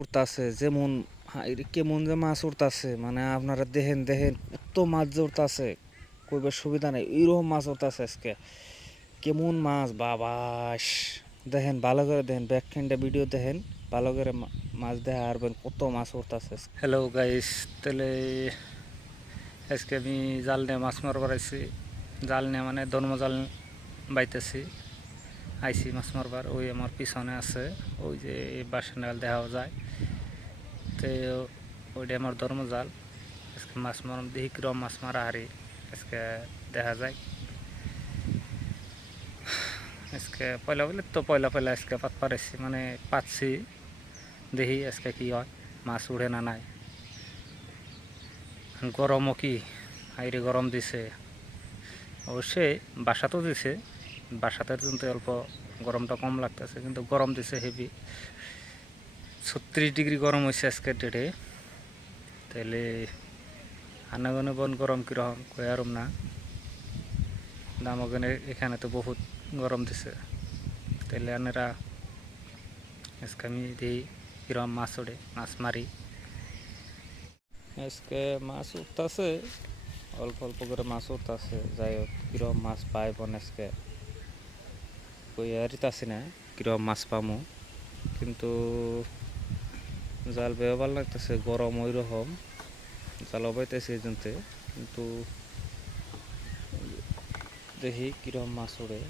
উঠতাছে যেমন কেমন যে মাছ উঠতাছে মানে আপনারা দেখেন দেখেন কত মাছ যে উঠতাছে কইবার সুবিধা নেই এইরকম মাছ উঠতাছে আজকে কেমন মাছ বাবাস দেখেন ভালো করে দেখেন ব্যাকখানটা ভিডিও দেখেন ভালো করে মাছ দেখা আরবেন কত মাছ উঠতাছে। হ্যালো গাইস, তাহলে আজকে আমি জাল নিয়ে মাছ মারবার আইছি। জাল নিয়ে মানে ধর্ম জাল বাইতেছি আইসি মাছ মারবার। ওই আমার পিছনে আছে ওই যে বাসা নাগাল দেখা যায় তো ওইটা আমার ধর্ম জাল। আজকে মাছ মারম দেখি কিরম মাছ মারা হারি আজকে দেখা যায়। আজকে পয়লা বলে তো পয়লা আজকে পাত পারেছি মানে পাচ্ছি দেখি আজকে কি হয়, মাছ উড়ে না নাই। গরমও কি আইরে গরম দিছে, অবশ্যই বাসাতেও দিছে, বাসাতে কিন্তু অল্প গরমটা কম লাগতেছে কিন্তু গরম দিছে হেভি 36 ডিগ্রি গরম হয়েছে আজকের ডেটে। তাহলে আনাগনে বন গরম কীরকম কই আরম না দামগনে এখানে তো বহুত গরম দিছে। তাহলে আনারা আজকে আমি দিই কিরম মাছ ওড়ে মাছ মারি। আজকে মাছ উঠতেছে অল্প অল্প করে মাছ উঠতেছে, যাই হোক কিরম মাছ পাই বন আজকে কই আরিতাছি না কিরম মাছ পামু, কিন্তু জাল বেয়ে ভালো লাগতেছে গরম ওই রকম জাল পাইতেছে এজন্যে, কিন্তু দেখি কিরম মাছ ওড়ে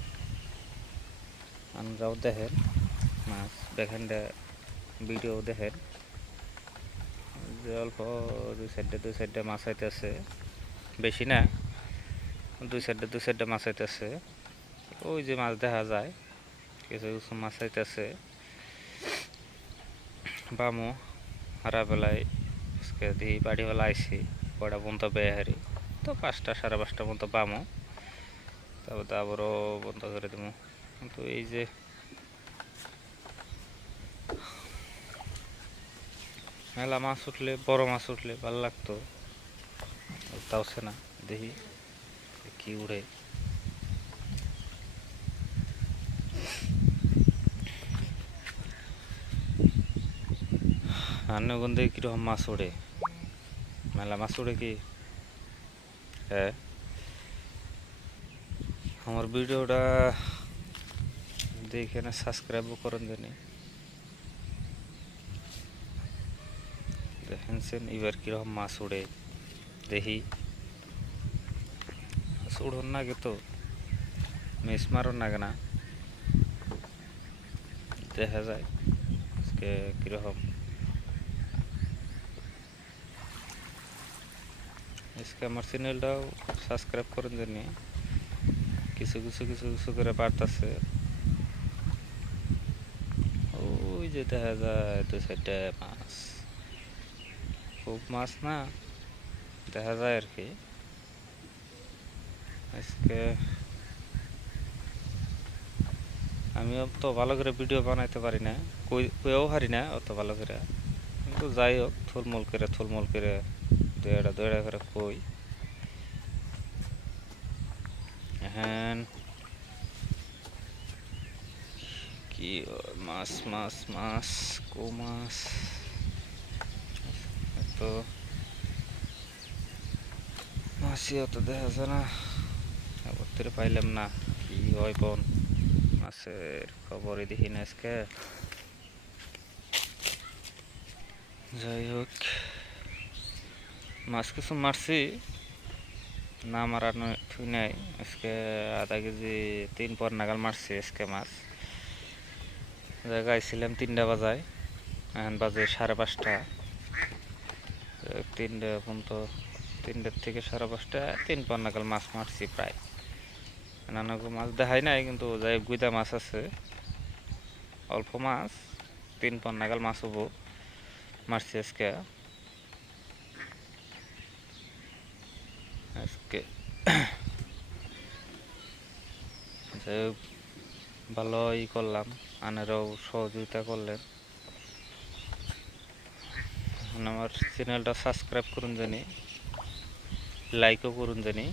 আপনারাও দেখেন মাছ দেখেন ভিডিও দেখেন যে অল্প দুই সাইডে মাছ আইতেছে, বেশি না দুই সাইডে মাছ আইতেছে। ওই যে মাছ দেখা যায় কিছু কিছু মাছ আইতেছে বামো হারা বেলায় আজকে দিই বাড়িবেলা আইসি কয়টা পর্যন্ত বেয়ে হারি তো 5টা সাড়ে 5টা পর্যন্ত বামো, তারপর তো আবারও বন্ধ করে দেবো। কিন্তু এই যে মেলা মাছ উঠলে বড় মাছ উঠলে ভালো লাগতো, তাওছে না দেখি কি উড়ে। আন্নগন্ধে কিরকম মাছ ওড়ে, মেলা মাছ ওড়ে কি? হ্যাঁ, আমার ভিডিওটা দেখে না সাবস্ক্রাইবও করেন জানি। দেখেনছেন এবার কিরকম মাছ উড়ে দেখি উড়ন নাগে তো মিস মারন নাগে না, দেখা যায় আজকে কিরকম। আজকে আমার চ্যানেলটাও সাবস্ক্রাইব করেন জানি, কিছু কিছু কিছু কিছু করে বাড়তেছে। ওই যে দেখা যায় দু সাইডে মাছ, খুব মাছ না দেখা যায় আর কি। আজকে আমি তো ভালো করে ভিডিও বানাইতে পারি না, কইও পারি না অত ভালো করে, কিন্তু যাই হোক থুলমুল করে দৌড়া করে কই। হ্যাঁ কি মাছ মাছ মাছ কো মাছ তো মাছই অত দেখা যায় না, এবার পাইলাম না কি হয় বোন, মাছের খবরই দেখি না আজকে। যাই হোক মাছ কিছু মারছি না মারানো ঠিক নাই, আজকে আধা কেজি 3 পর নাগাল মারছি আজকে মাছ। জায়গায় ছিলাম 3টা বাজায়, এখন বাজে 5:30, 3টা পর্যন্ত 3টার থেকে 5:30 3 পর নাগাল মাছ মারছি প্রায়। নানা মাছ দেখাই নাই কিন্তু যাই গুইদা মাছ আছে অল্প মাছ 3 পর নাগাল মাছ হবো মারছি আজকে। আজকে যাই হোক ভালোই করলাম, আনারাও সহযোগিতা করলেন। আমার চ্যানেলটা সাবস্ক্রাইব করুন জানি, লাইকও করুন জানি।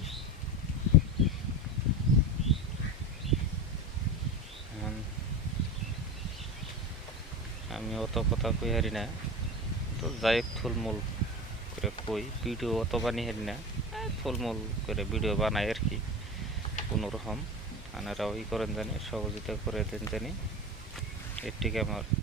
আমি অত অত কথা কই হারি না, তো যাই হোক থুলমূল করে কই, ভিডিও অত বানিয়ে হারি না, থুলমূল করে ভিডিও বানাই আর কি কোনো রকম। আপনারাও ই করেন জানি, সহযোগিতা করে দেন জানি, এর থেকে আমার